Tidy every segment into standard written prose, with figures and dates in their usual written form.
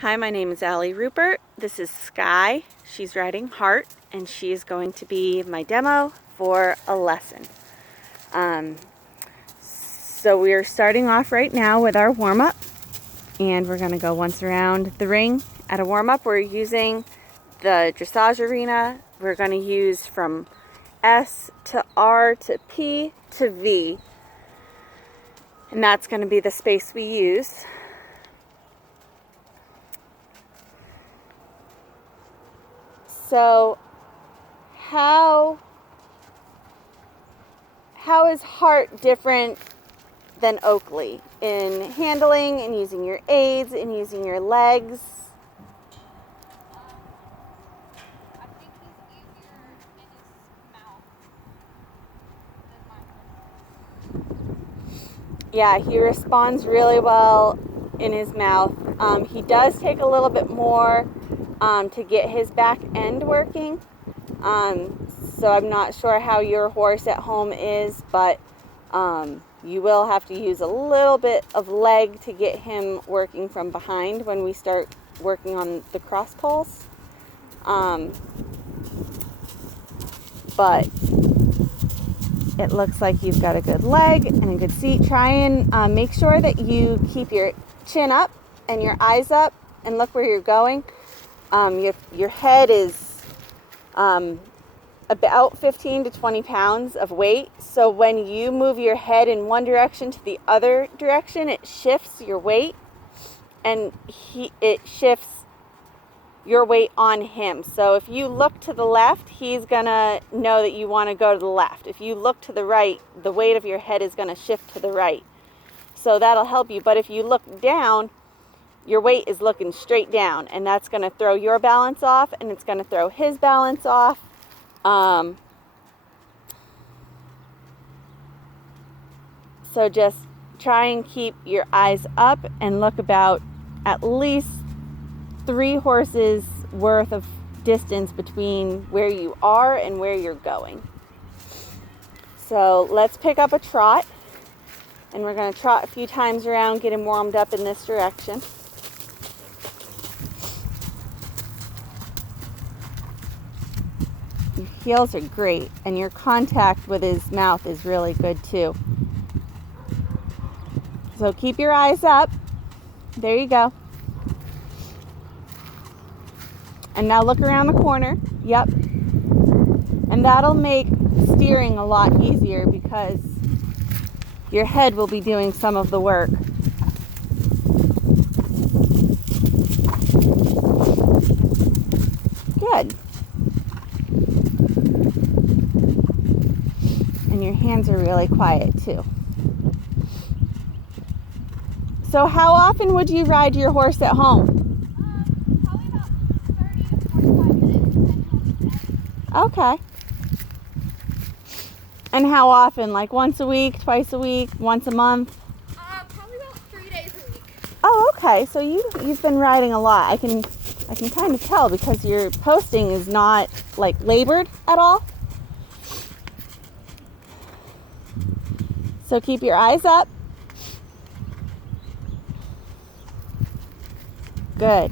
Hi, my name is Allison Ruppert. This is Sky. She's riding Heart, and she is going to be my demo for a lesson. So we are starting off right now with our warm-up, and we're going to go once around the ring. At a warm-up, we're using the dressage arena. We're going to use from S to R to P to V, and that's going to be the space we use. So how is Heart different than Oakley in handling and using your aids and using your legs? I think he's easier in his mouth than mine. Yeah, he responds really well in his mouth. He does take a little bit more to get his back end working. So I'm not sure how your horse at home is, but you will have to use a little bit of leg to get him working from behind when we start working on the cross poles. But it looks like you've got a good leg and a good seat. Try and make sure that you keep your chin up and your eyes up and look where you're going. Your head is about 15 to 20 pounds of weight. So when you move your head in one direction to the other direction, it shifts your weight, and it shifts your weight on him. So if you look to the left, he's gonna know that you want to go to the left. If you look to the right, the weight of your head is gonna shift to the right. So that'll help you. But if you look down, your weight is looking straight down, and that's gonna throw your balance off, and it's gonna throw his balance off. So just try and keep your eyes up and look about at least 3 horses worth of distance between where you are and where you're going. So let's pick up a trot, and we're going to trot a few times around, get him warmed up in this direction. Your heels are great, and your contact with his mouth is really good too. So keep your eyes up. There you go. And now look around the corner. Yep. And that'll make steering a lot easier because your head will be doing some of the work. Good. And your hands are really quiet too. So how often would you ride your horse at home? Probably about 30 to 45 minutes, depending on the day. Okay. And how often? Like once a week, twice a week, once a month? Probably about 3 days a week. Oh, okay. So you've been riding a lot. I can kind of tell because your posting is not like labored at all. So keep your eyes up. Good.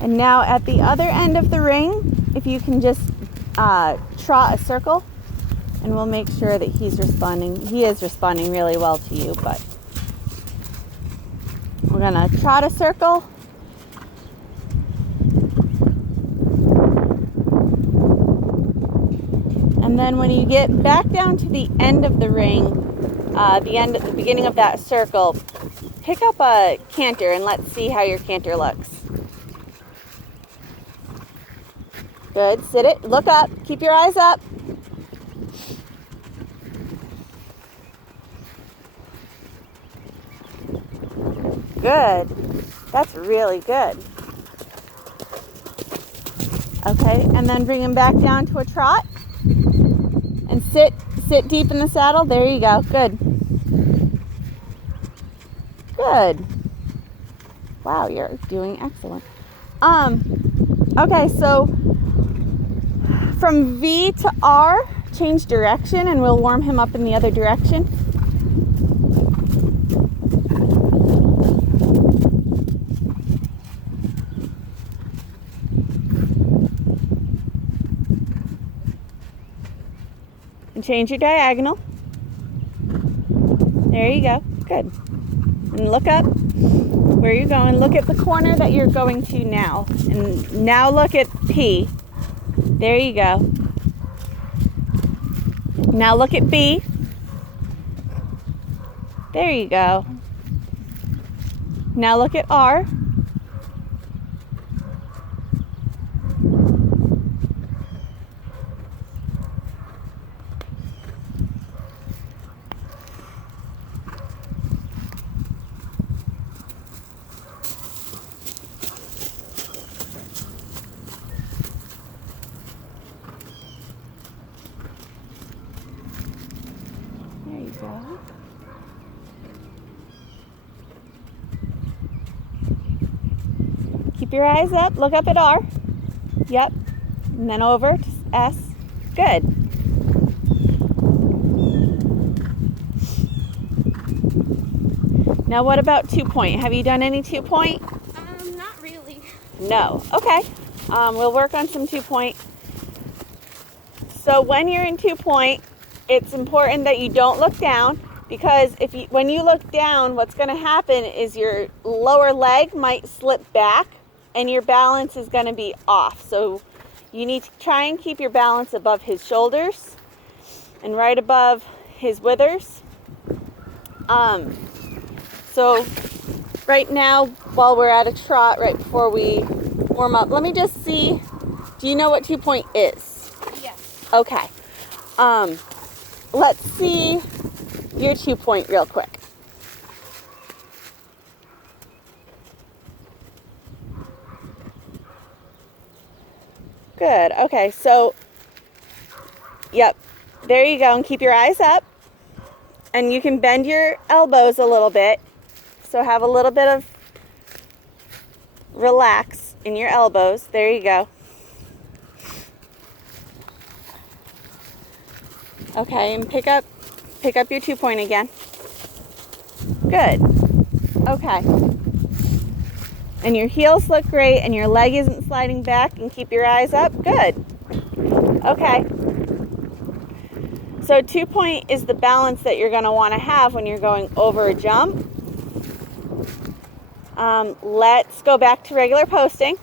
And now at the other end of the ring, if you can just trot a circle, and we'll make sure that he's responding. He is responding really well to you, but we're gonna trot a circle. And then when you get back down to the end of the ring, the beginning of that circle, pick up a canter and let's see how your canter looks. Good, sit it, look up, keep your eyes up. Good, that's really good. Okay, and then bring him back down to a trot. And sit deep in the saddle. There you go. Good. Good. Wow, you're doing excellent. Okay, so from V to R, change direction and we'll warm him up in the other direction. And change your diagonal. There you go. Good. And look up where you're going. Look at the corner that you're going to now. And now look at P. There you go. Now look at B. There you go. Now look at R. There you go. Keep your eyes up. Look up at R. Yep. And then over to S. Good. Now what about 2-point? Have you done any 2-point? Not really. No. Okay. We'll work on some 2-point. So when you're in 2-point, it's important that you don't look down, because when you look down, what's going to happen is your lower leg might slip back and your balance is going to be off. So you need to try and keep your balance above his shoulders and right above his withers. So right now, while we're at a trot, right before we warm up, let me just see, do you know what 2-point is? Yes. Okay. Let's see your 2-point real quick. Good. Okay, so, yep, there you go. And keep your eyes up. And you can bend your elbows a little bit. So have a little bit of relax in your elbows. There you go. Okay, and pick up your 2-point again. Good. Okay. And your heels look great and your leg isn't sliding back, and keep your eyes up. Good. Okay. So 2-point is the balance that you're going to want to have when you're going over a jump. Let's go back to regular posting.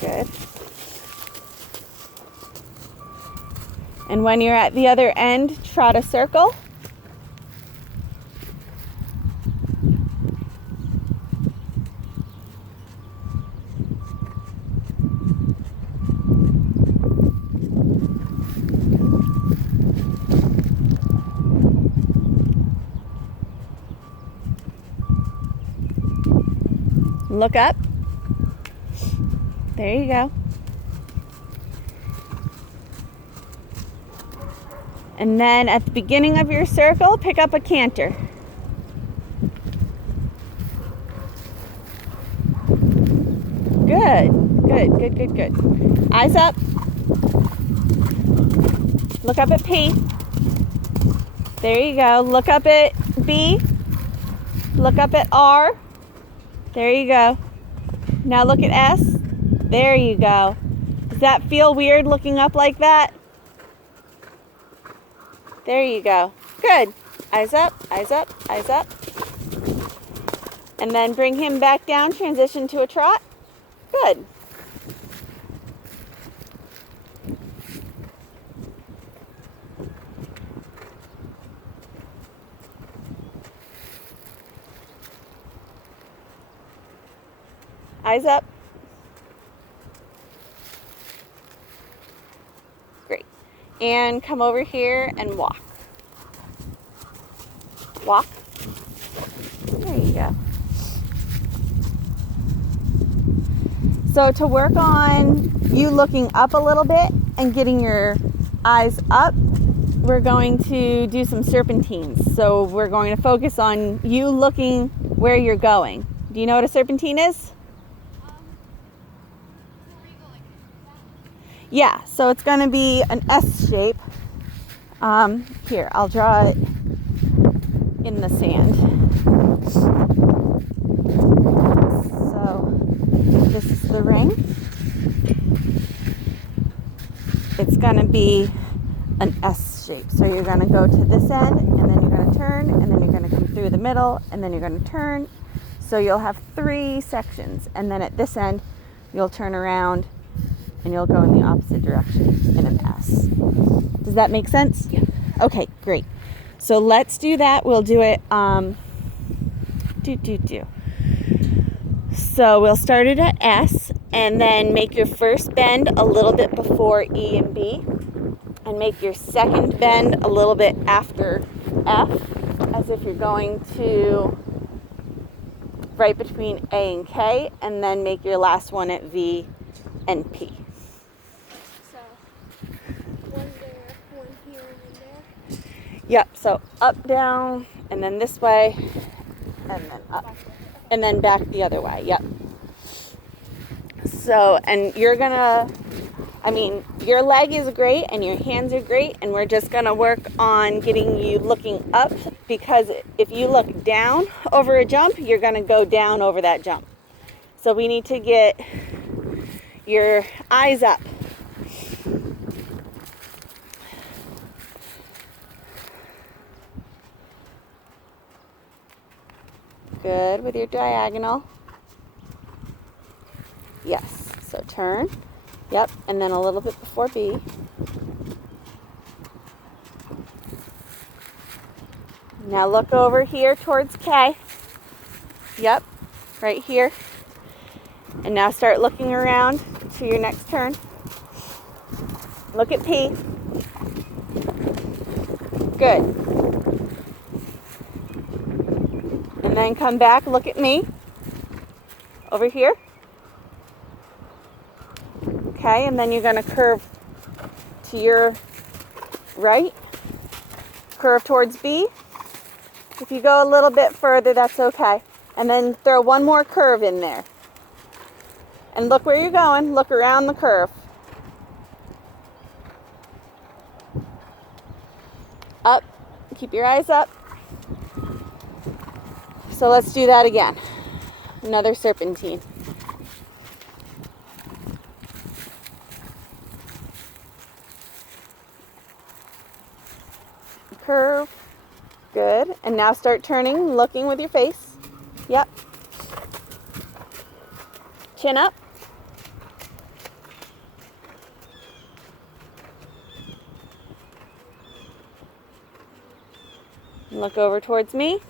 Good. And when you're at the other end, trot a circle. Look up. There you go. And then at the beginning of your circle, pick up a canter. Good. Good, good, good, good. Eyes up. Look up at P. There you go. Look up at B. Look up at R. There you go. Now look at S. There you go. Does that feel weird looking up like that? There you go. Good. Eyes up, eyes up, eyes up. And then bring him back down, transition to a trot. Good. Eyes up. Great. And come over here and walk. Walk. There you go. So to work on you looking up a little bit and getting your eyes up, we're going to do some serpentines. So we're going to focus on you looking where you're going. Do you know what a serpentine is? Yeah, so it's going to be an S shape. Here, I'll draw it in the sand. So this is the ring. It's going to be an S shape. So you're going to go to this end, and then you're going to turn, and then you're going to come through the middle, and then you're going to turn. So you'll have 3 sections, and then at this end, you'll turn around, and you'll go in the opposite direction in an S. Does that make sense? Yeah. Okay, great. So let's do that. We'll do it, So we'll start it at S, and then make your first bend a little bit before E and B, and make your second bend a little bit after F, as if you're going to right between A and K, and then make your last one at V and P. So, one there, one here, one there. Yep, so up, down, and then this way, and then up, and then back the other way. Yep. So, and you're gonna, your leg is great and your hands are great, and we're just gonna work on getting you looking up, because if you look down over a jump, you're gonna go down over that jump. So we need to get your eyes up. Good, with your diagonal. Yes, so turn. Yep, and then a little bit before B. Now look over here towards K. Yep, right here. And now start looking around to your next turn. Look at P. Good. And then come back, look at me. Over here. Okay, and then you're going to curve to your right. Curve towards B. If you go a little bit further, that's okay. And then throw one more curve in there. And look where you're going. Look around the curve. Up. Keep your eyes up. So let's do that again. Another serpentine. Curve. Good. And now start turning, looking with your face. Yep. Chin up. Look over towards me.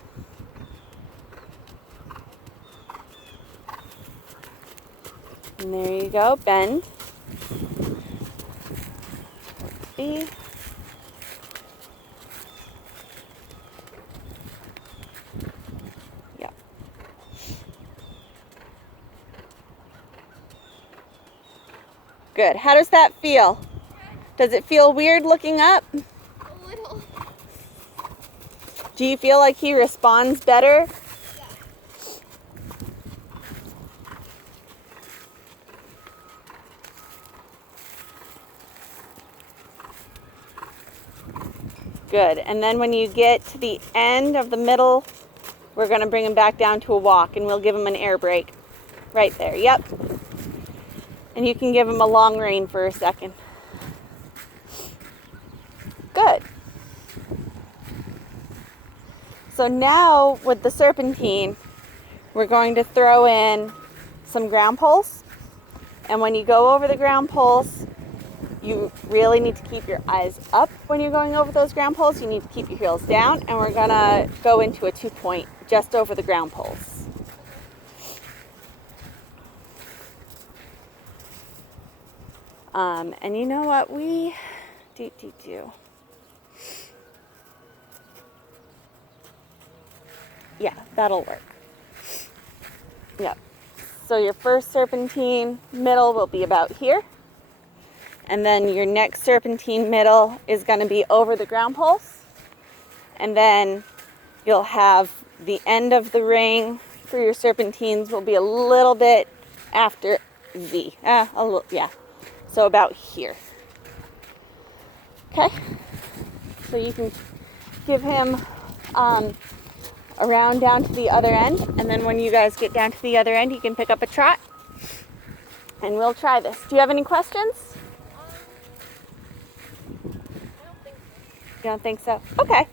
And there you go. Bend. B. Yep. Good. How does that feel? Does it feel weird looking up? A little. Do you feel like he responds better? Yeah. Good. And then when you get to the end of the middle, we're going to bring him back down to a walk, and we'll give him an air brake. Right there. Yep. And you can give him a long rein for a second. Good. So now with the serpentine, we're going to throw in some ground poles. And when you go over the ground poles, you really need to keep your eyes up when you're going over those ground poles. You need to keep your heels down, and we're going to go into a 2-point just over the ground poles. And you know what? Yeah, that'll work. Yep. So your first serpentine middle will be about here. And then your next serpentine middle is going to be over the ground poles. And then you'll have the end of the ring for your serpentines will be a little bit after Z. A little, yeah. So about here. Okay? So you can give him around down to the other end. And then when you guys get down to the other end, you can pick up a trot. And we'll try this. Do you have any questions? I don't think so. You don't think so? Okay.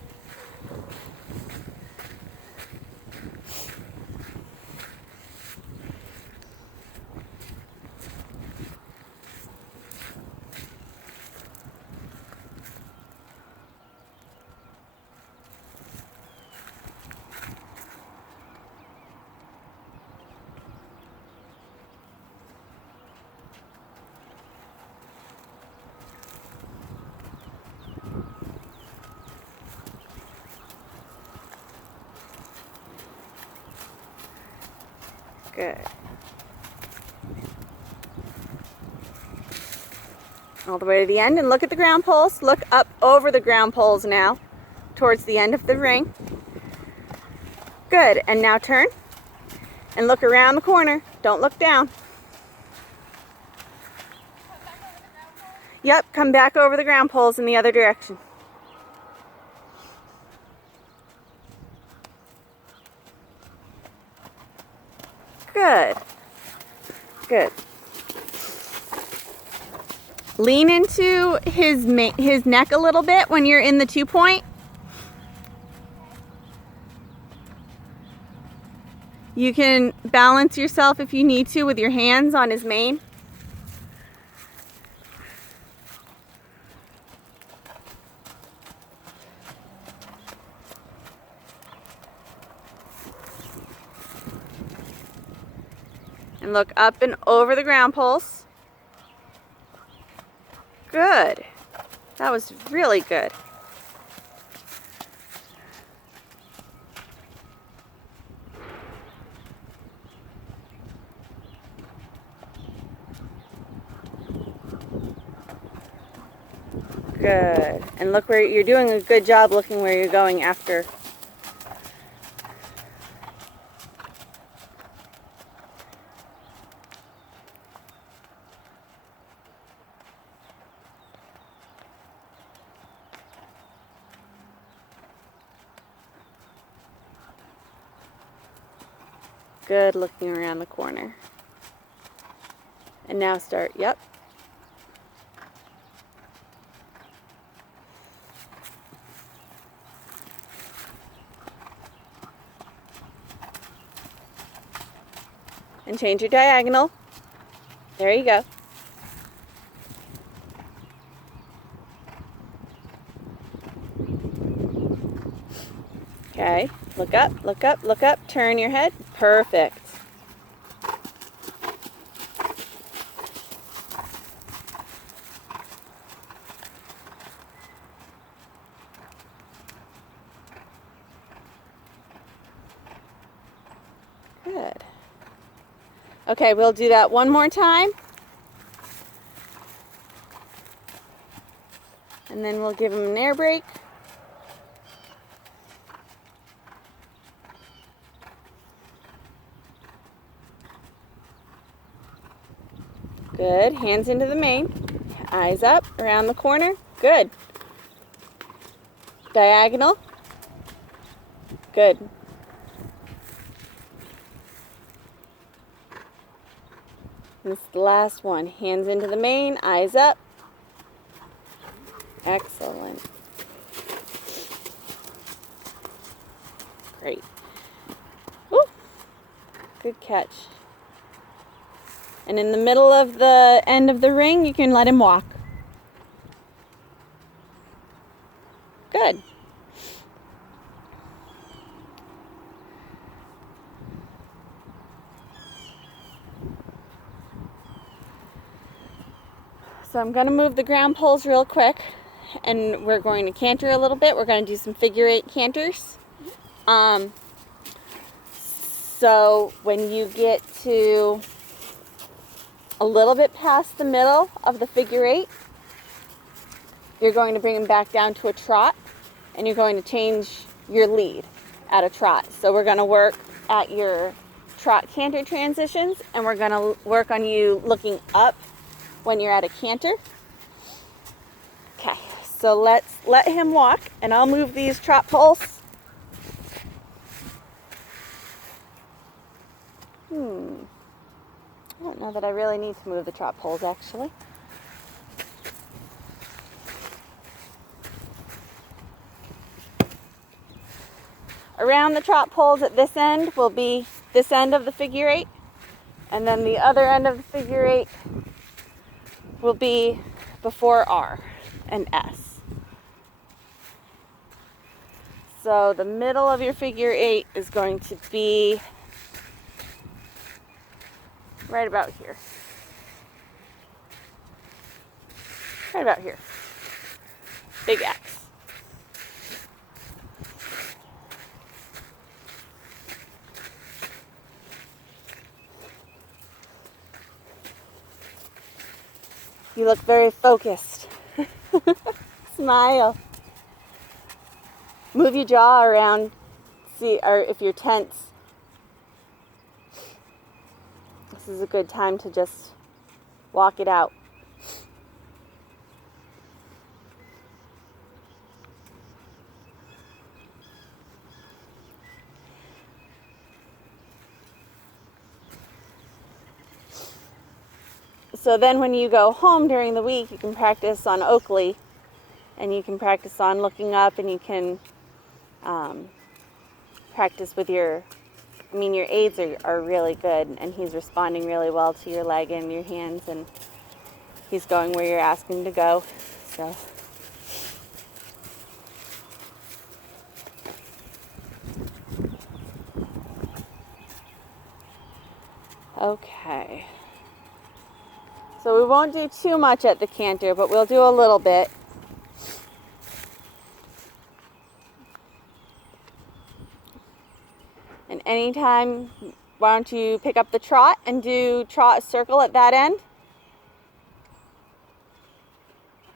Good. All the way to the end, and look at the ground poles. Look up over the ground poles now, towards the end of the ring. Good, and now turn and look around the corner. Don't look down. Yep, come back over the ground poles in the other direction. Good. Good. Lean into his neck a little bit when you're in the 2-point. You can balance yourself if you need to with your hands on his mane. And look up and over the ground poles. Good. That was really good. Good. And look where you're doing a good job looking where you're going after. Good, looking around the corner. And now start, yep. And change your diagonal. There you go. Okay, look up, look up, look up, turn your head. Perfect. Good. Okay, we'll do that one more time. And then we'll give him an air brake. Good. Hands into the mane. Eyes up, around the corner. Good. Diagonal. Good. This is the last one. Hands into the mane, eyes up. Excellent. Great. Woo. Good catch. And in the middle of the end of the ring, you can let him walk. Good. So I'm going to move the ground poles real quick, and we're going to canter a little bit. We're going to do some figure 8 canters. So when you get to a little bit past the middle of the figure 8, you're going to bring him back down to a trot, and you're going to change your lead at a trot. So we're going to work at your trot canter transitions, and we're going to work on you looking up when you're at a canter. Okay, so let's let him walk, and I'll move these trot poles. I don't know that I really need to move the trot poles, actually. Around the trot poles at this end will be this end of the figure 8, and then the other end of the figure 8 will be before R and S. So the middle of your figure 8 is going to be right about here. Right about here. Big X. You look very focused. Smile. Move your jaw around, see, or if you're tense. This is a good time to just walk it out. So then when you go home during the week, you can practice on Oakley, and you can practice on looking up, and you can practice with your aids are really good, and he's responding really well to your leg and your hands, and he's going where you're asking to go. So okay. So we won't do too much at the canter, but we'll do a little bit. And anytime, why don't you pick up the trot and do trot circle at that end?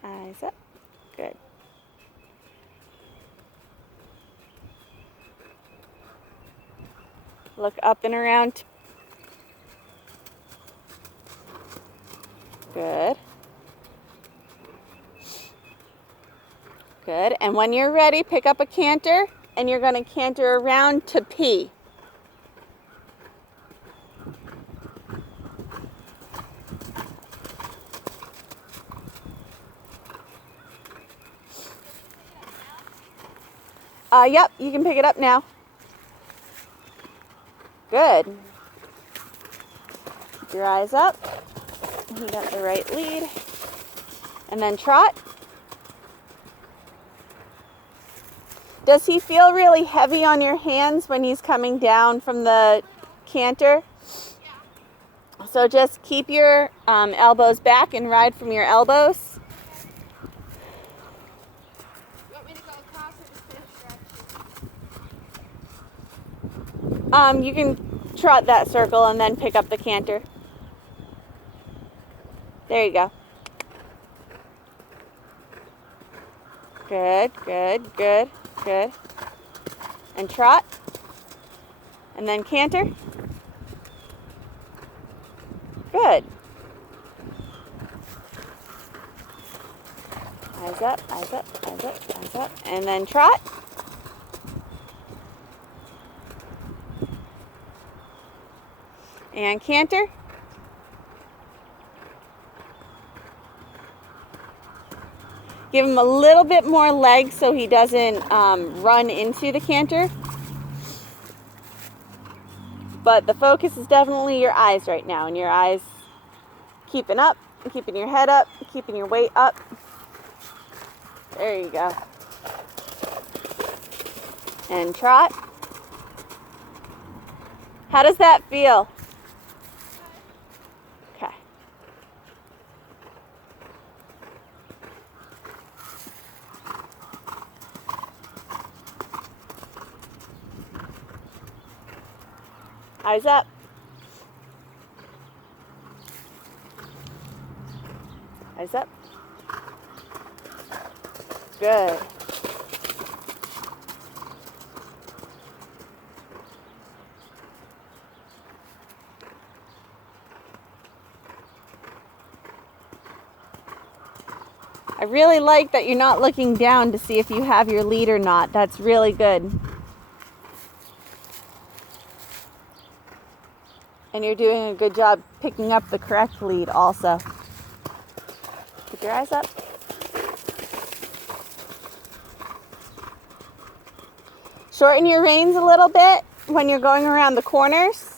Eyes up. Good. Look up and around. Good. Good. And when you're ready, pick up a canter, and you're going to canter around to P. Yep, you can pick it up now. Good. Keep your eyes up. You got the right lead. And then trot. Does he feel really heavy on your hands when he's coming down from the canter? Yeah. So just keep your elbows back and ride from your elbows. You want me to go across or just finish direction? You can trot that circle and then pick up the canter. There you go. Good, good, good, good. And trot. And then canter. Good. Eyes up, eyes up, eyes up, eyes up. And then trot. And canter. Give him a little bit more leg so he doesn't run into the canter. But the focus is definitely your eyes right now, and your eyes keeping up, keeping your head up, keeping your weight up. There you go. And trot. How does that feel? Okay. Eyes up. Eyes up. Good. I really like that you're not looking down to see if you have your lead or not. That's really good. And you're doing a good job picking up the correct lead also. Keep your eyes up. Shorten your reins a little bit when you're going around the corners.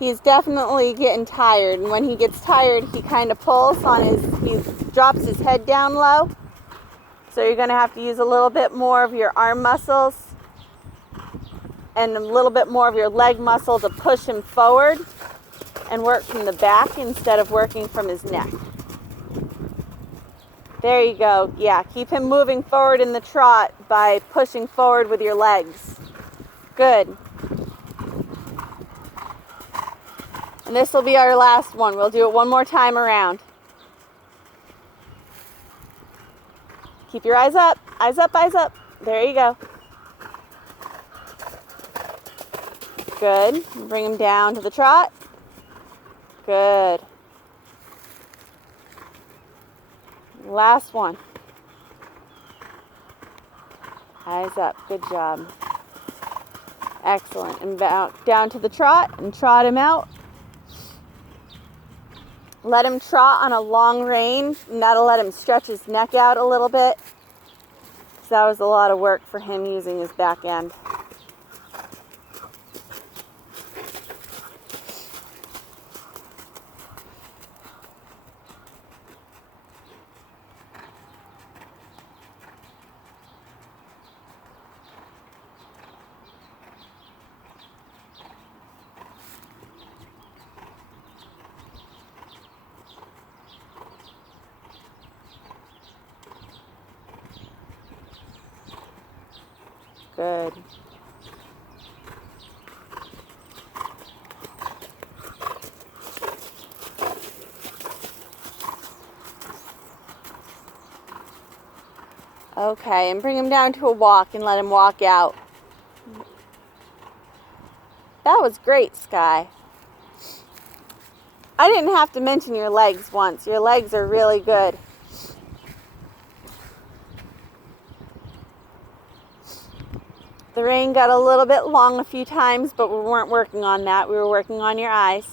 He's definitely getting tired, and when he gets tired, he kind of pulls on he drops his head down low. So you're going to have to use a little bit more of your arm muscles and a little bit more of your leg muscle to push him forward and work from the back instead of working from his neck. There you go. Yeah, keep him moving forward in the trot by pushing forward with your legs. Good. And this will be our last one. We'll do it one more time around. Keep your eyes up. Eyes up, eyes up. There you go. Good. Bring him down to the trot. Good. Last one. Eyes up. Good job. Excellent. And down to the trot and trot him out. Let him trot on a long rein, and that'll let him stretch his neck out a little bit. So that was a lot of work for him using his back end. Good. Okay, and bring him down to a walk and let him walk out. That was great, Sky. I didn't have to mention your legs once. Your legs are really good. The rein got a little bit long a few times, but we weren't working on that. We were working on your eyes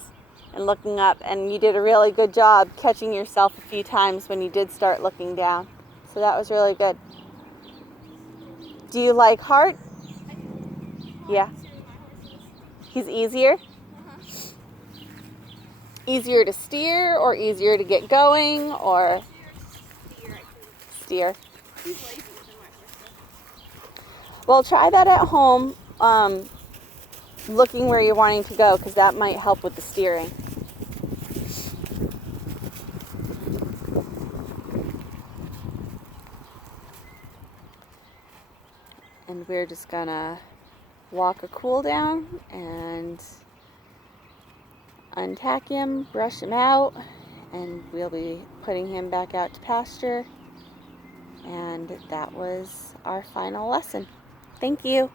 and looking up, and you did a really good job catching yourself a few times when you did start looking down. So that was really good. Do you like Hart? Yeah. He's easier? Easier to steer or easier to get going or steer? Well, try that at home, looking where you're wanting to go, because that might help with the steering. And we're just gonna walk a cool down and untack him, brush him out, and we'll be putting him back out to pasture. And that was our final lesson. Thank you.